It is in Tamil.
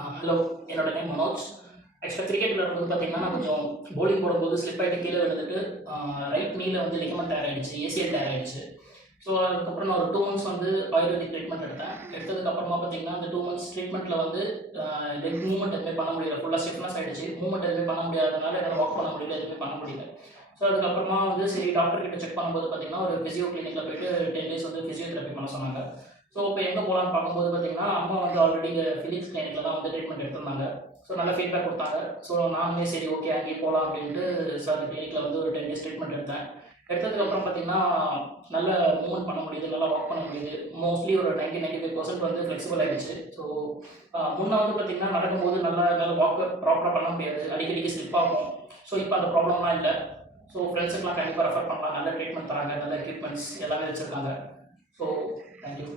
ஹலோ, என்னோட நேம் மனோஜ். ஆக்சுவலா கிரிக்கெட் விளையாடும்போது பார்த்தீங்கன்னா, நான் கொஞ்சம் பவுலிங் போடும்போது ஸ்லிப் ஆயிட்டு கீழ விழுந்துட்டு, ரைட் நீல வந்து லிகமெண்ட் டேர் ஆயிடுச்சு. ஏசிஎல் டேர் ஆயிடுச்சு. ஸோ, அதுக்கப்புறம் நான் ஒரு 2 மந்த்ஸ் வந்து ஆயுர்வேதிக் ட்ரீட்மெண்ட் எடுத்தேன். எடுத்ததுக்கப்புறமா பார்த்தீங்கன்னா, அந்த 2 மந்த்ஸ் ட்ரீட்மெண்ட்ல வந்து லெக் மூவ்மெண்ட் எதுவுமே பண்ண முடியல. ஃபுல்லா ஸ்டிஃப்னஸ் ஆயிடுச்சு. மூவ்மெண்ட் எதுவுமே பண்ண முடியாதனால என்னால வாக் பண்ண முடியல, எதுவுமே பண்ண முடியல. ஸோ, அதுக்கப்புறமா வந்து சரி டாக்டர் கிட்ட செக் பண்ணும்போது பார்த்தீங்கன்னா, ஒரு பிசியோ கிளினிக்ல போயிட்டு 10 டேஸ் வந்து பிசியோதெரபி பண்ண சொன்னாங்க. ஸோ, இப்போ எங்க போலான்னு பார்க்கும்போது பார்த்தீங்கன்னா, அம்மா வந்து ஆல்ரெடி இங்க ஃபிலிக்ஸ் கிளினிக்ல தான் வந்து ட்ரீட்மெண்ட் எடுத்திருந்தாங்க. ஸோ, நல்ல ஃபீட்பேக் குடுத்தாங்க. ஸோ, நானுமே சரி ஓகே அங்கேயே போலாம் அப்படின்ட்டு அந்த கிளினிக்ல வந்து ஒரு 10 டேஸ் ட்ரீட்மெண்ட் எடுத்தேன். எடுத்ததுக்கப்புறம் பார்த்தீங்கன்னா, நல்ல மூவ்மெண்ட் பண்ண முடியுது, நல்லா வாக் பண்ண முடியுது. மோஸ்ட்லி ஒரு 95% வந்து ஃப்ளெக்சிபிள் ஆயிடுச்சு. ஸோ, முன்ன வந்து பார்த்தீங்கன்னா, நடக்கும்போது நல்லா என்னால வாக் ப்ராப்பரா பண்ண முடியாது. அடிக்கடிக்கு ஸ்லிப் ஆகும். ஸோ, இப்போ அந்த ப்ராப்ளம்லாம் இல்ல. ஸோ, ஃப்ரெண்ட்ஸுக்குலாம் கண்டிப்பா ரெஃபர் பண்ணலாம். நல்ல ட்ரீட்மெண்ட் தராங்க. நல்ல எக்யூப்மெண்ட்ஸ் எல்லாமே வச்சிருக்காங்க. So, thank you.